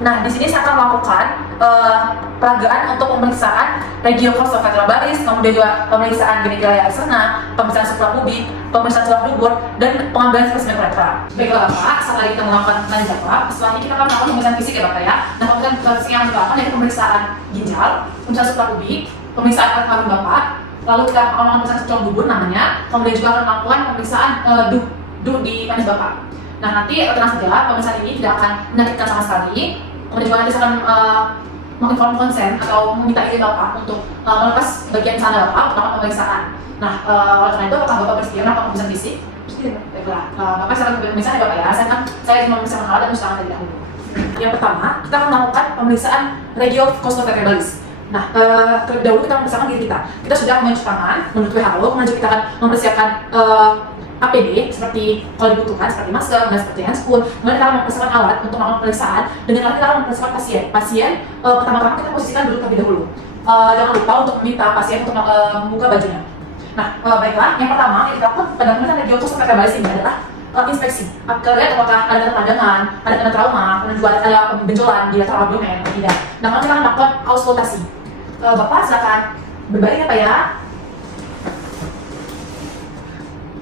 Nah, di sini saya akan melakukan peragaan untuk pemeriksaan regiokostoveterobaris, kemudian juga pemeriksaan genitalia eksterna, pemeriksaan suprapubik, pemeriksaan tulang dubur, dan pengambilan spesimen uretra. Baiklah Bapak, setelah kita melakukan tanya jawab, selanjutnya kita akan melakukan pemeriksaan fisik ya Bapak ya. Nah, pemeriksaan fisik yang dilakukan yaitu pemeriksaan ginjal, pemeriksaan suprapubik, pemeriksaan alat kelamin Bapak, lalu kita akan melakukan pemeriksaan tulang dubur namanya, kemudian juga akan melakukan pemeriksaan duh di penis Bapak. Nah, nanti tenang saja, pemeriksaan ini tidak akan menyakitkan sama sekali. Kemudian juga nanti saya akan menginform konsen atau meminta izin Bapak untuk melepas bagian sana Bapak untuk pemeriksaan. Nah, oleh karena itu apakah Bapak bersedia melakukan pemeriksaan fisik? Baiklah, Bapak silakan pemeriksaan ya Bapak ya. Saya izin memeriksa alat dan usahakan terlebih dahulu. Yang pertama, kita akan melakukan pemeriksaan regiokostoveterobaris. Nah, terlebih dahulu kita memeriksakan diri kita. Kita sudah mencuci tangan menurut WHO, kemudian kita akan mempersiapkan APD seperti kalau dibutuhkan seperti masker dan seperti handscoon. Kemudian kita akan mempersiapkan alat untuk melakukan pemeriksaan. Dengan alat kita akan mempersiapkan pasien. Pertama-tama kita posisikan dulu terlebih dahulu. Jangan lupa untuk meminta pasien untuk membuka bajunya. Nah, baiklah. Yang pertama yang kita lakukan pada pemeriksaan regiokostoveterobaris ini adalah inspeksi. Kita lihat apakah ada tanda-tandangan, ada tanda trauma, kemudian juga ada benjolan di lateral abdomen atau tidak. Nah, kemudian kita akan melakukan auskultasi. Bapak silakan berbaring ya Pak ya.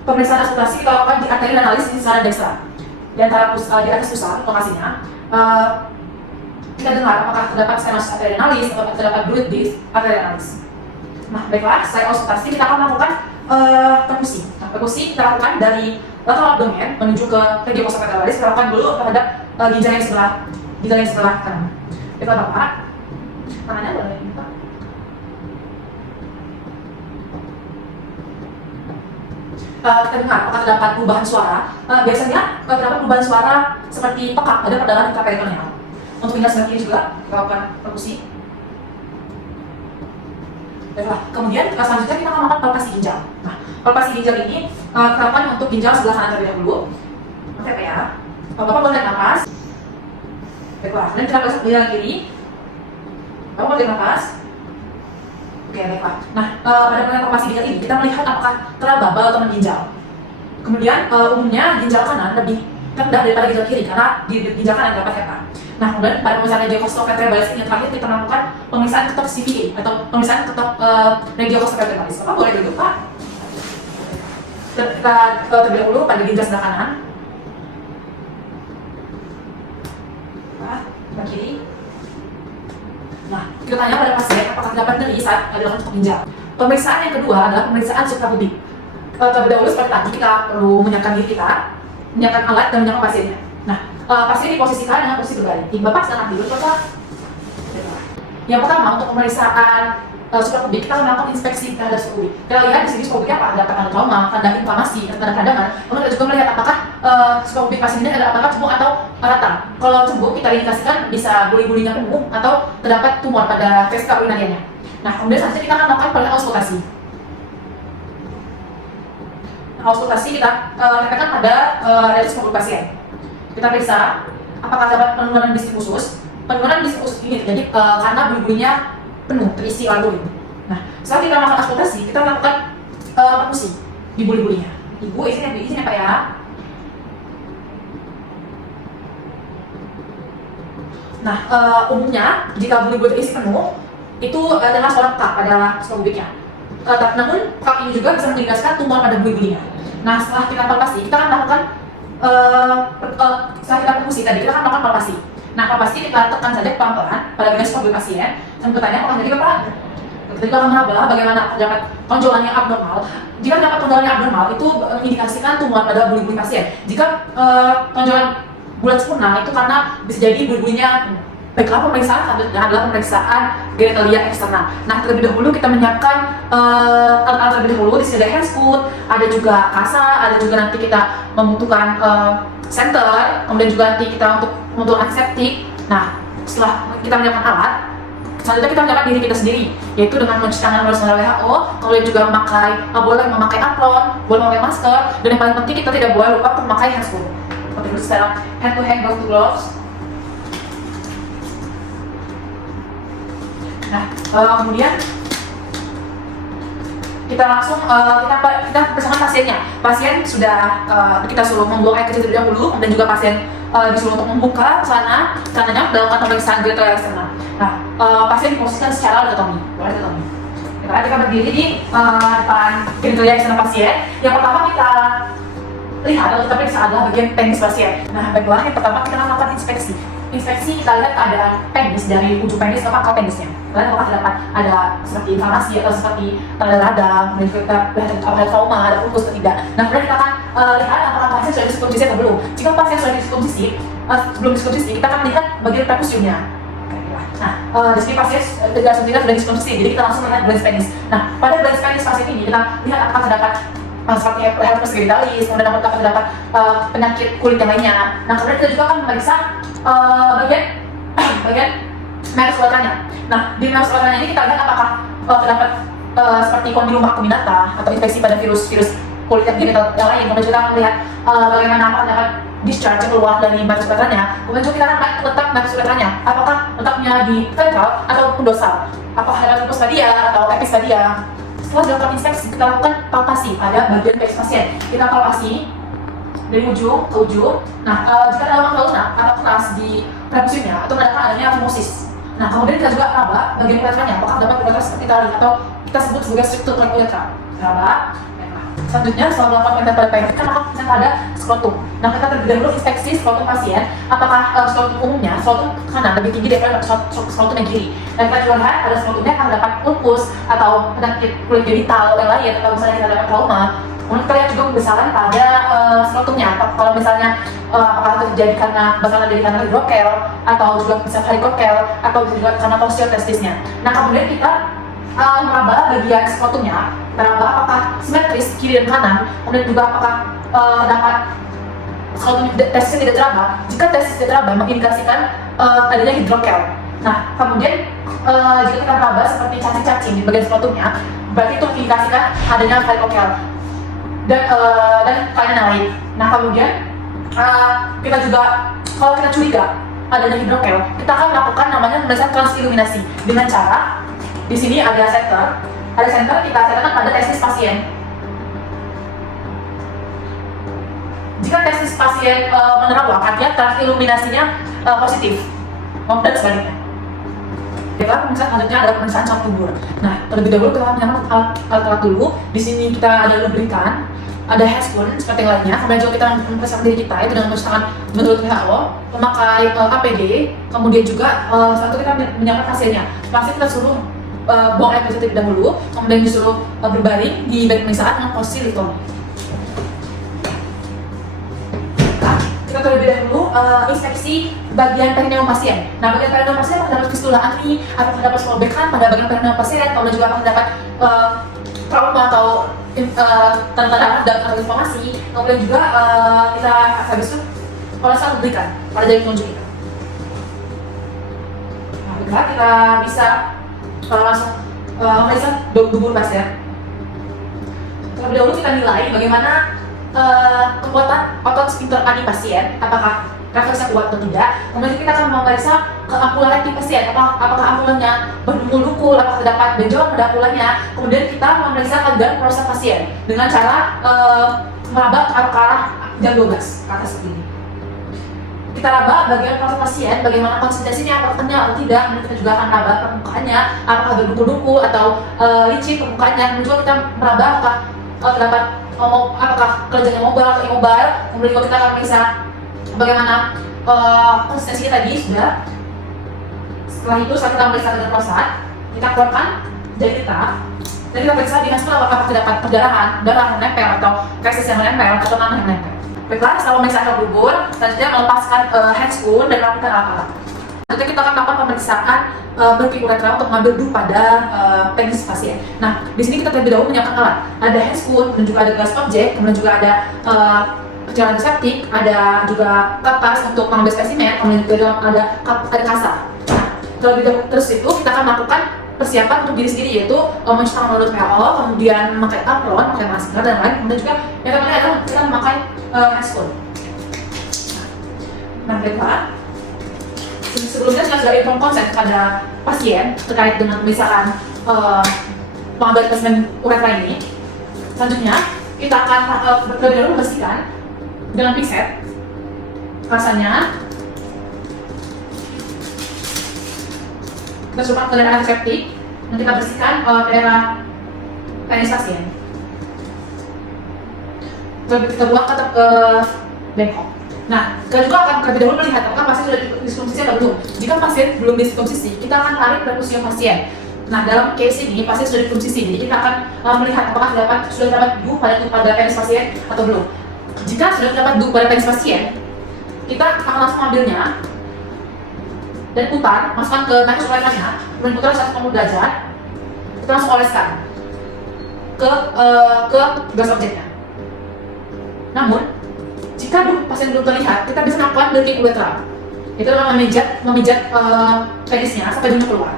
Pemeriksaan auskultasi kita lakukan di arteri renalis di sana dextra. Di atas pusat lokasinya. Kita dengar apakah terdapat stenosis arteri renalis atau terdapat fluid di arteri renalis. Nah, baiklah, setelah auskultasi kita akan melakukan perkusi. Nah, perkusi kita lakukan dari lateral abdomen menuju ke regiokostoveterobaris. Kita lakukan dulu terhadap ginjal yang sebelah kanan. Baiklah Bapak, tangannya boleh dibuka. Kita dengar apakah terdapat perubahan suara. Biasanya terdapat perubahan suara seperti pekak pada perdarahan intraperitoneal. Untuk ginjal sebelah kiri juga kita lakukan perkusi. Baiklah, kemudian selanjutnya kita akan melakukan palpasi ginjal. Nah, palpasi ginjal ini kita lakukan untuk ginjal sebelah kanan terlebih dahulu. Oke Pak ya. Bapak boleh nafas. Baiklah, kemudian kita pasang ginjal kiri. Bapak boleh nafas. Oke, baiklah. Nah, pada pemeriksaan palpasi ginjal ini kita melihat apakah telah babal atau mengginjal. Kemudian umumnya ginjal kanan lebih rendah daripada ginjal kiri karena di ginjal kanan terdapat hepa. Nah, kemudian pada pemeriksaan regiokostoveterobaris ini yang terakhir kita melakukan pemeriksaan ketok CVA atau pemeriksaan ketok regiokostoveterobaris. Bapak boleh duduk Pak. Kita terlebih dahulu pada ginjal sebelah kanan. Pak, sebelah kiri. Nah, kita tanya pada pasien apakah terdapat nyeri saat dilakukan ketok ginjal. Pemeriksaan yang kedua adalah pemeriksaan suprapubik. Terlebih dahulu seperti tadi kita perlu menyiapkan diri kita, menyiapkan alat dan menyiapkan pasiennya. Nah, pasien diposisikan dengan posisi berbaring. Bapak silakan tidur Bapak. Yang pertama untuk pemeriksaan suprapubik kita melakukan inspeksi terhadap suprapubik. Kita lihat di sini suprapubiknya apa? Ada tanda trauma, tanda inflamasi, tanda peradangan. Kemudian kita juga melihat apakah suprapubik pasien ini adalah apakah cembung atau rata. Kalau cembung kita indikasikan bisa buli-bulinya penuh atau terdapat tumor pada veska urinarianya. Nah, kemudian selanjutnya kita akan melakukan proses auskultasi. Auskultasi kita tekankan pada retus suprapubik pasien. Kita periksa apakah terdapat penurunan disik usus. Penurunan disik usus ini terjadi karena buli-bulinya penuh, terisi oleh buli. Nah, setelah kita melakukan auskultasi, kita melakukan perkusi di buli-bulinya. Ibu, izin ya Pak ya. Nah, umumnya jika buli-buli terisi penuh, itu adalah suara pekak pada suprapubiknya. Namun, pekak ini juga bisa mengindikasikan tumor pada buli-bulinya. Nah, setelah kita palpasi, kita akan melakukan setelah kita perkusi tadi, kita akan melakukan palpasi. Nah, palpasi kita tekan saja pelan-pelan pada ginjal suprapubik pasien. Dan bertanya apakah jadi Bapak? Kita akan menambah bagaimana terdapat tonjolan yang abnormal. Jika terdapat tonjolan yang abnormal, itu mengindikasikan tumor pada buli-buli pasien. Jika tonjolan bulat sempurna, itu karena bisa jadi buli-bulinya. Baiklah, pemeriksaan selanjutnya adalah pemeriksaan genitalia eksterna. Nah, terlebih dahulu kita menyiapkan alat-alat terlebih dahulu. Di sini ada handscoon, ada juga kasa, ada juga nanti kita membutuhkan senter, kemudian juga nanti kita untuk antiseptik. Nah, setelah kita menyiapkan alat, selanjutnya kita menyiapkan diri kita sendiri, yaitu dengan mencuci tangan melalui standar WHO, kemudian juga boleh memakai apron, boleh memakai masker, dan yang paling penting kita tidak boleh lupa untuk memakai handscoon. Seperti dulu sekarang hand to hand glove to gloves. Nah, kemudian kita langsung kita bersama pasiennya. Pasien sudah kita suruh membuang air kecil terlebih dahulu, dan juga pasien disuruh untuk membuka celananya dalam pemeriksaan genitalial eksternal. Nah, pasien diposisikan secara dikotomi. Kita berdiri di depan genitalial eksternal pasien. Yang pertama kita lihat atau kita periksa adalah bagian penis pasien. Nah, baiklah, yang pertama kita akan melakukan inspeksi. Kita lihat keadaan penis dari ujung penis ke pangkal penisnya. Kita lihat apakah terdapat ada seperti inflamasi atau seperti tanda radang, kemudian kita lihat apakah ada trauma, ada ulkus atau tidak. Nah, kemudian kita akan lihat apakah pasien sudah disirkumsisi atau belum. Jika pasien sudah disirkumsisi, belum disirkumsisi, kita akan lihat bagian prepusiumnya. Nah, di sini pasien sudah disirkumsisi, jadi kita langsung melihat glans penis. Nah, pada glans penis pasien ini kita lihat apakah terdapat seperti herpes genitalis, kemudian apakah terdapat penyakit kulit yang lainnya. Nah, kemudian kita juga akan memeriksa bagian merus uretranya. Nah, di merus uretranya ini kita lihat apakah terdapat seperti kondilum acuminata atau infeksi pada virus kulit yang genital yang lain. Kemudian kita akan melihat bagaimana apakah terdapat discharge yang keluar dari merus uretranya. Kemudian juga kita akan melihat letak merus uretranya, apakah letaknya di ventral ataupun dorsal, apakah ada hipostadia atau epistadia. Setelah dilakukan inspeksi, kita lakukan palpasi pada bagian penis pasien. Kita palpasi dari ujung ke ujung. Nah, jika ada lubang lunak atau keras di prepusiumnya, atau menandakan adanya fimosis. Nah, kemudian kita juga raba bagian uretranya, apakah dapat uretra seperti tali atau kita sebut sebagai struktur uretra. Raba. Selanjutnya, setelah melakukan penelitian pada penis, kita akan pada skrotum. Nah, kita terlebih dahulu inspeksi skrotum pasien, apakah skrotum umumnya, skrotum kanan lebih tinggi daripada skrotum yang kiri. Dan kita juga lihat pada skrotumnya akan dapat ulkus atau penyakit kulit genital yang lain, atau misalnya kita dapat trauma. Kemudian kita lihat juga pembesaran pada skrotumnya. Kalau misalnya apakah terjadi karena hidrokel, atau juga bisa varikokel, atau bisa juga karena osteotestisnya. Nah, kemudian kita meraba bagian skrotumnya, meraba apakah simetris kiri dan kanan, kemudian juga apakah terdapat skrotum testisnya tidak teraba. Jika testis tidak teraba, mengindikasikan adanya hidrokel. Nah, kemudian jika kita meraba seperti cacing-cacing di bagian skrotumnya, berarti itu mengindikasikan adanya varikokel dan kelainan lain. Nah, kemudian kita juga, kalau kita curiga adanya hidrokel, kita akan melakukan namanya pemeriksaan transiluminasi dengan cara di sini ada center kita setkan pada testis pasien. Jika testis pasien menerawang, artinya transiluminasinya positif, dan sebaliknya. Baiklah, pemeriksaan selanjutnya adalah pemeriksaan cap kubur. Nah, terlebih dahulu kita menyalakan alat dulu. Di sini kita ada lubrikan, ada hairspun seperti yang lainnya. Kemudian juga kita mempersiapkan diri kita itu dengan mencuci tangan menurut WHO, memakai APD. Kemudian juga setelah itu kita menyiapkan hasilnya. Pasti kita suruh buang air kecil terlebih dahulu, kemudian disuruh berbaring di bed pemeriksaan dengan posisi litomi. Kita terlebih dahulu inspeksi bagian perineum pasien. Nah, bagian perineum pasien apakah terdapat fistula ani, apakah terdapat sobekan pada bagian perineum pasien, kemudian juga apakah terdapat trauma atau tanda-tanda dan inflamasi. Kemudian juga kita habis itu pemeriksaan lubrikan pada jari telunjuk kita. Nah, kita bisa langsung memeriksa dubur pasien. Terlebih dahulu kita nilai bagaimana kekuatan otot sphincter ani pasien, apakah refleksnya kuat atau tidak. Kemudian kita akan memeriksa keampulan rektum pasien, apakah ampulannya berdukul, apakah terdapat benjolan pada ampulannya. Kemudian kita memeriksa keadaan prostat pasien dengan cara meraba ke arah jam 12 ke atas seperti ini. Kita raba bagian prostat pasien, bagaimana konsistensinya, apakah kenyal atau tidak. Kemudian kita juga akan raba permukaannya, apakah berdukul-dukul atau licin permukaannya. Kemudian juga kita meraba apakah terdapat apakah kelenjarnya mobile atau immobile. Kemudian juga kita akan periksa bagaimana konsistensinya tadi sudah. Setelah itu, setelah kita memeriksa keadaan prostat, kita keluarkan jari kita dan kita periksa di hasil apakah terdapat perdarahan, darah yang menempel atau feses yang menempel atau nanah yang menempel. Baiklah, setelah pemeriksaan ke dubur, selanjutnya melepaskan handscoon dan melakukan alat-alat. Selanjutnya kita akan melakukan pemeriksaan berking uretra untuk mengambil dew pada penis pasien. Nah, di sini kita terlebih dahulu menyiapkan alat. Ada handscoon, dan juga ada gelas objek, kemudian juga ada perjalanan antiseptik, ada juga kapas untuk mengambil spesimen, kemudian juga ada kasa. Nah, terlebih dahulu terus itu kita akan melakukan persiapan untuk diri sendiri, yaitu mencuci tangan menurut WHO, kemudian memakai apron, memakai masker dan lain, kemudian juga yang terakhir adalah kita memakai handscoon. Nah, baiklah. Sebelumnya saya sudah inform konsen kepada pasien terkait dengan pemeriksaan pengambilan spesimen uretra ini. Selanjutnya kita akan terlebih dahulu membersihkan dengan pinset rasanya. Kita coba ke daerah antiseptik dan kita bersihkan daerah penis pasien. Kita buang ke bengkok. Nah, kita juga akan terlebih dahulu melihat apakah pasien sudah disfungsi atau belum. Jika pasien belum disfungsi, kita akan tarik perfusium pasien. Nah, dalam case ini pasien sudah disfungsi, jadi kita akan melihat apakah sudah dapat DU pada penis pasien atau belum. Jika sudah dapat DU pada penis pasien, kita akan langsung ambilnya dan putar, masukkan ke microsupply-nya, kemudian putar 180 derajat, kita langsung oleskan ke gas objeknya. Namun, jika pasien belum terlihat, kita bisa melakukan dirty urethra. Itu adalah memijat penisnya sampai dunya keluar.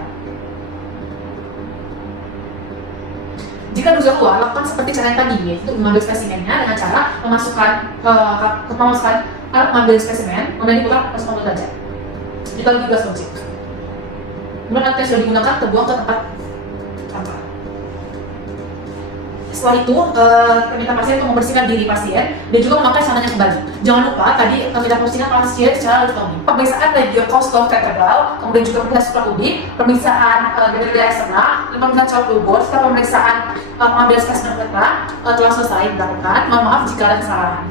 Jika sudah keluar, lakukan seperti cara yang tadi, yaitu mengambil spesimennya dengan cara memasukkan alat mengambil spesimen, kemudian diputar 180 derajat. Kita lagi gas objek. Kemudian alat yang sudah digunakan terbuang ke tempat sampah. Setelah itu, kita minta pasien untuk membersihkan diri pasien dan juga memakai celananya kembali. Jangan lupa tadi kita minta bersihkan pasien secara lutomik. Pemeriksaan radiokostoventral, kemudian juga pemeriksaan suprapubik, pemeriksaan genitalia eksterna, dan pemeriksaan calon dubur, serta pemeriksaan pengambilan spesimen urethra telah selesai dilakukan. Mohon maaf jika ada kesalahan.